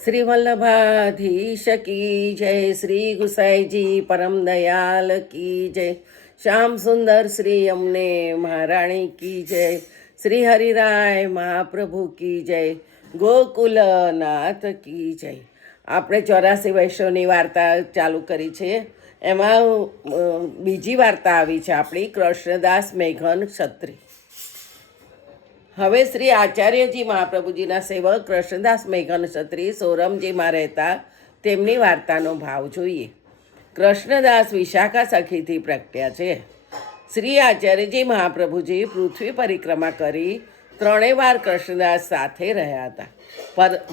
શ્રી વલ્લભાધીશ કી જય, શ્રી ગુસાઈજી પરમ દયાલ કી જય, શ્યામ સુંદર શ્રી અમને મહારાણી કી જય, શ્રી હરિરાય મહાપ્રભુ કી જય, ગોકુલનાથ કી જય. આપણે 84 વૈષ્ણવની વાર્તા ચાલુ કરી છે. એમાં બીજી વાર્તા આવી છે આપણી કૃષ્ણદાસ મેઘન ક્ષત્રિય. હવે શ્રી આચાર્યજી મહાપ્રભુજીના સેવક કૃષ્ણદાસ મેઘન ક્ષત્રિય સોરમજીમાં રહેતા તેમની વાર્તાનો ભાવ જોઈએ. કૃષ્ણદાસ વિશાખા સખીથી પ્રગટ્યા છે. શ્રી આચાર્યજી મહાપ્રભુજી પૃથ્વી પરિક્રમા કરી 3 વાર કૃષ્ણદાસ સાથે રહ્યા હતા.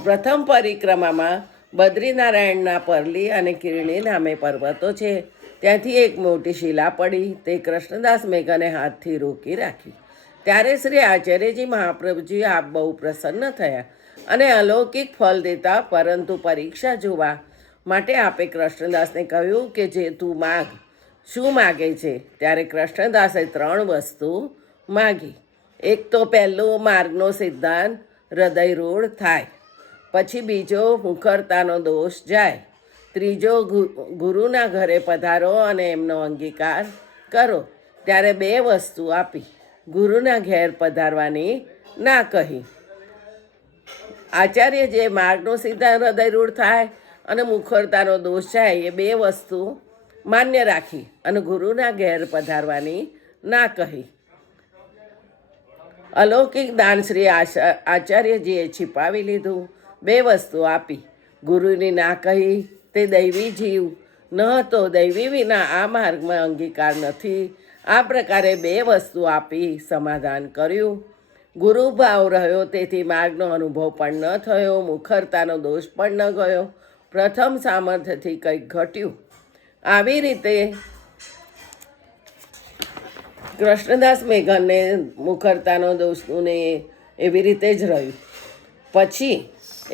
પ્રથમ પરિક્રમામાં બદ્રીનારાયણના પરલી અને કિરણી નામે પર્વતો છે, ત્યાંથી એક મોટી શિલા પડી. તે કૃષ્ણદાસ મેઘને હાથથી રોકી રાખી. ત્યારે શ્રી આચાર્યજી મહાપ્રભુજી આપ બહુ પ્રસન્ન થયા અને અલૌકિક ફળ દેતા પરંતુ પરીક્ષા જોવા માટે આપે કૃષ્ણદાસને કહ્યું કે જે તું માગ. શું માગે છે? ત્યારે કૃષ્ણદાસે 3 વસ્તુ માગી. એક તો પહેલું, માર્ગનો સિદ્ધાંત હૃદયરૂઢ થાય. પછી બીજો, મુખરતાનો દોષ જાય. ત્રીજો, ગુરુના ઘરે પધારો અને એમનો અંગીકાર કરો. ત્યારે 2 વસ્તુ આપી. ગુરુના ઘેર પધારવાની ના કહી. આચાર્ય જે માર્ગનો સિદ્ધાંત હૃદયરૂઢ થાય અને મુખરતાનો દોષ જાય એ 2 વસ્તુ માન્ય રાખી અને ગુરુના ઘેર પધારવાની ના કહી. અલૌકિક દાન શ્રી આચાર્યજીએ छिપાવી લીધું. 2 વસ્તુ આપી. ગુરુની ના કહી. તે દૈવી જીવ ન હતો, દૈવી વિના આ માર્ગમાં અંગીકાર નથી. આ પ્રકારે 2 વસ્તુ આપી સમાધાન કર્યું. ગુરુભાવ રહ્યો, તેથી માર્ગનો અનુભવ પણ ન થયો, મુખરતાનો દોષ પણ ન ગયો. પ્રથમ સામર્થ્યથી કંઈક ઘટ્યું. આવી રીતે કૃષ્ણદાસ મેઘનને મુખરતાનો દોષનું ને એવી રીતે જ રહ્યું. પછી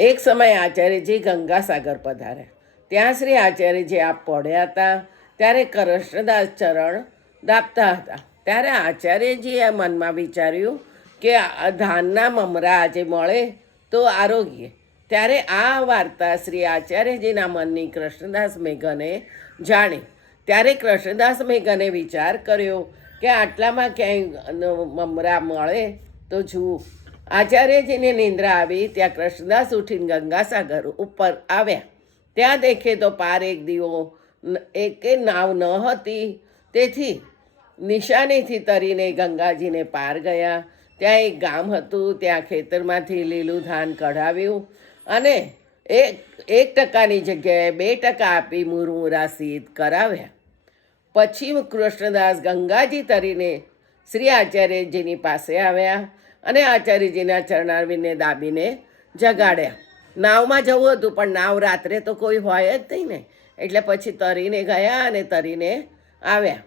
એક સમયે આચાર્યજી ગંગાસાગર પધાર્યા. ત્યાં શ્રી આચાર્યજી આપ પડ્યા હતા. ત્યારે કૃષ્ણદાસ ચરણ દાબતા હતા. ત્યારે આચાર્યજીએ મનમાં વિચાર્યું કે ધાનના મમરા આજે મળે તો આરોગ્ય. ત્યારે આ વાર્તા શ્રી આચાર્યજીના મનની કૃષ્ણદાસ મેઘને જાણી. ત્યારે કૃષ્ણદાસ મેઘને વિચાર કર્યો કે આટલામાં ક્યાંય મમરા મળે તો જુઓ. આચાર્યજીને નિંદ્રા આવી. ત્યાં કૃષ્ણદાસ ઉઠીને ગંગાસાગર ઉપર આવ્યા. ત્યાં દેખે તો પાર એક દીવો, એકે નાવ ન હતી. તેથી નિશાનીથી તરીને ગંગાજીને પાર ગયા. ત્યાં એક ગામ હતું. ત્યાં ખેતરમાંથી લીલું ધાન કઢાવ્યું અને 1% જગ્યાએ 2% આપી મુરમુરા સિદ્ધ કરાવ્યા. પછી કૃષ્ણદાસ ગંગાજી તરીને શ્રી આચાર્યજીની પાસે આવ્યા અને આચાર્યજીના ચરણારવિંદને દાબીને જગાડ્યા. નાવમાં જવું હતું પણ નાવ રાત્રે તો કોઈ હોય જ નહીં ને, એટલે પછી તરીને ગયા અને તરીને આવ્યા.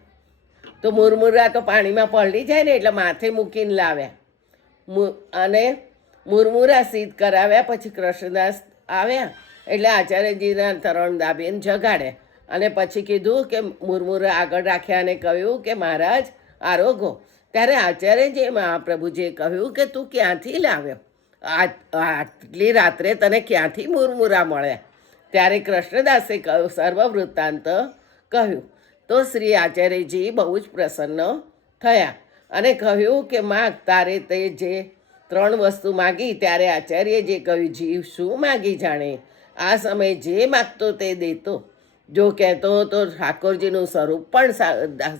તો મુરમુરા તો પાણીમાં પલળી જાય ને, એટલે માથે મૂકીને લાવ્યા અને મુરમુરા સિદ્ધ કરાવ્યા. પછી કૃષ્ણદાસ આવ્યા એટલે આચાર્યજીના તરણ દાબીને જગાડ્યા અને પછી કીધું કે મુરમુરા આગળ રાખ્યા અને કહ્યું કે મહારાજ આરોગો. ત્યારે આચાર્યજી મહાપ્રભુજીએ કહ્યું કે તું ક્યાંથી લાવ્યો? આટલી રાત્રે તને ક્યાંથી મુરમુરા મળ્યા? ત્યારે કૃષ્ણદાસે કહ્યું, સર્વ વૃત્તાંત કહ્યું. તો શ્રી આચાર્યજી બહુ જ પ્રસન્ન થયા અને કહ્યું કે માગ તારે તે જે 3 વસ્તુ માગી. ત્યારે આચાર્યજીએ કહ્યું, જીવ શું માગી જાણે, આ સમયે જે માગતો તે દેતો. જો કહેતો તો ઠાકોરજીનું સ્વરૂપ પણ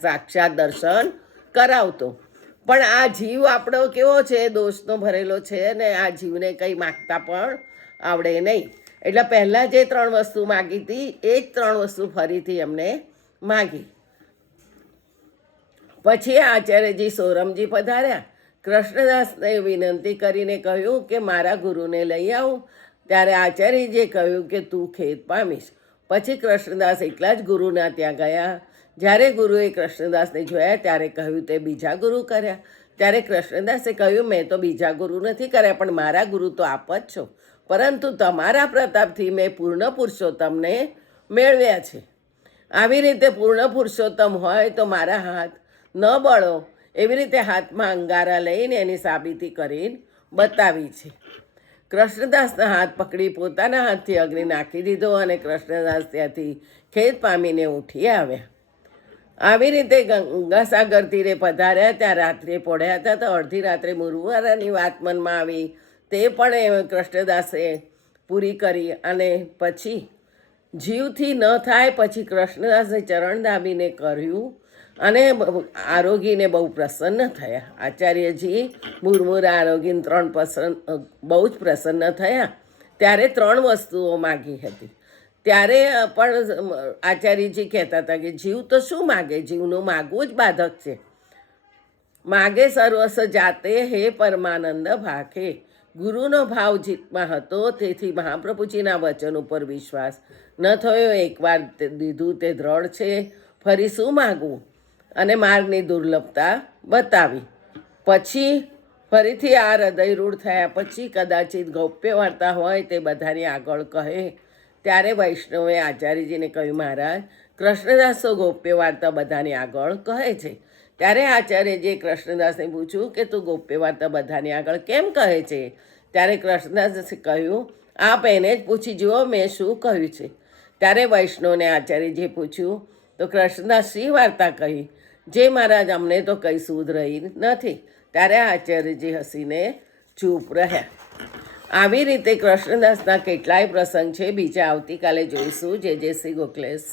સાક્ષાત દર્શન કરાવતો. પણ આ જીવ આપણો કેવો છે, દોષનો ભરેલો છે ને આ જીવને કંઈ માગતા પણ આવડે નહીં. એટલે પહેલાં જે 3 વસ્તુ માગી હતી એ જ 3 વસ્તુ ફરીથી એમને માગી. પછી આચાર્યજી સોરમજી પધાર્યા. કૃષ્ણદાસને વિનંતી કરીને કહ્યું કે મારા ગુરુને લઈ આવું. ત્યારે આચાર્યજીએ કહ્યું કે તું ખેદ પામીશ. પછી કૃષ્ણદાસ એકલા જ ગુરુના ત્યાં ગયા. જ્યારે ગુરુએ કૃષ્ણદાસને જોયા ત્યારે કહ્યું તે બીજા ગુરુ કર્યા. ત્યારે કૃષ્ણદાસે કહ્યું મેં તો બીજા ગુરુ નથી કર્યા, પણ મારા ગુરુ તો આપ જ છો. પરંતુ તમારા પ્રતાપથી મેં પૂર્ણ પુરુષોત્તમને મેળવ્યા છે. આવી રીતે પૂર્ણ પુરુષોત્તમ હોય તો મારા હાથ ન બળો. એવી રીતે હાથમાં અંગારા લઈને એની સાબિતી કરીને બતાવી છે. કૃષ્ણદાસના હાથ પકડી પોતાના હાથથી અગ્નિ નાખી દીધો અને કૃષ્ણદાસ ત્યાંથી ખેદ પામીને ઉઠી આવ્યા. આવી રીતે ગંગાસાગર તીરે પધાર્યા. ત્યાં રાત્રે પડ્યા હતા તો અડધી રાત્રે મુરવારાની વાત મનમાં આવી. તે પણ કૃષ્ણદાસે પૂરી કરી અને પછી જીવથી ન થાય પછી કૃષ્ણદાસે ચરણ દાબીને કર્યું અને આરોગીને બહુ પ્રસન્ન થયા. આચાર્યજી મુરમુરા આરોગીને બહુ જ પ્રસન્ન થયા. ત્યારે 3 વસ્તુઓ માગી હતી. ત્યારે પણ આચાર્યજી કહેતા હતા કે જીવ તો શું માગે, જીવનું માગવું જ બાધક છે. માગે સર્વસ્વ જાતે હે પરમાનંદ ભાખે. ગુરુનો ભાવ જીતમાં હતો, તેથી મહાપ્રભુજીના વચન ઉપર વિશ્વાસ ન થયો. એકવાર દીધું તે દ્રઢ છે, ફરી શું માગવું, અને માર્ગની દુર્લભતા બતાવી. પછી ફરીથી આ હૃદયરૂઢ થયા પછી કદાચિત ગૌપ્ય વાર્તા હોય તે બધાની આગળ કહે. ત્યારે વૈષ્ણવે આચાર્યજીને કહ્યું, મહારાજ, કૃષ્ણદાસ તો ગૌપ્ય વાર્તા બધાની આગળ કહે છે. ત્યારે આચાર્યજીએ કૃષ્ણદાસને પૂછ્યું કે તું ગૌપ્ય વાર્તા બધાની આગળ કેમ કહે છે? ત્યારે કૃષ્ણદાસે કહ્યું, આપ એને જ પૂછી જુઓ મેં શું કહ્યું છે. ત્યારે વૈષ્ણવને આચાર્યજીએ પૂછ્યું તો કૃષ્ણદાસ શી વાર્તા કહી? જે મહારાજ, અમને તો કંઈ સૂધ રહી નથી. ત્યારે આચાર્યજી હસીને ચૂપ રહ્યા. આવી રીતે કૃષ્ણદાસના કેટલાય પ્રસંગ છે. બીજા આવતીકાલે જોઈશું. જય શ્રી ગોખલેશ.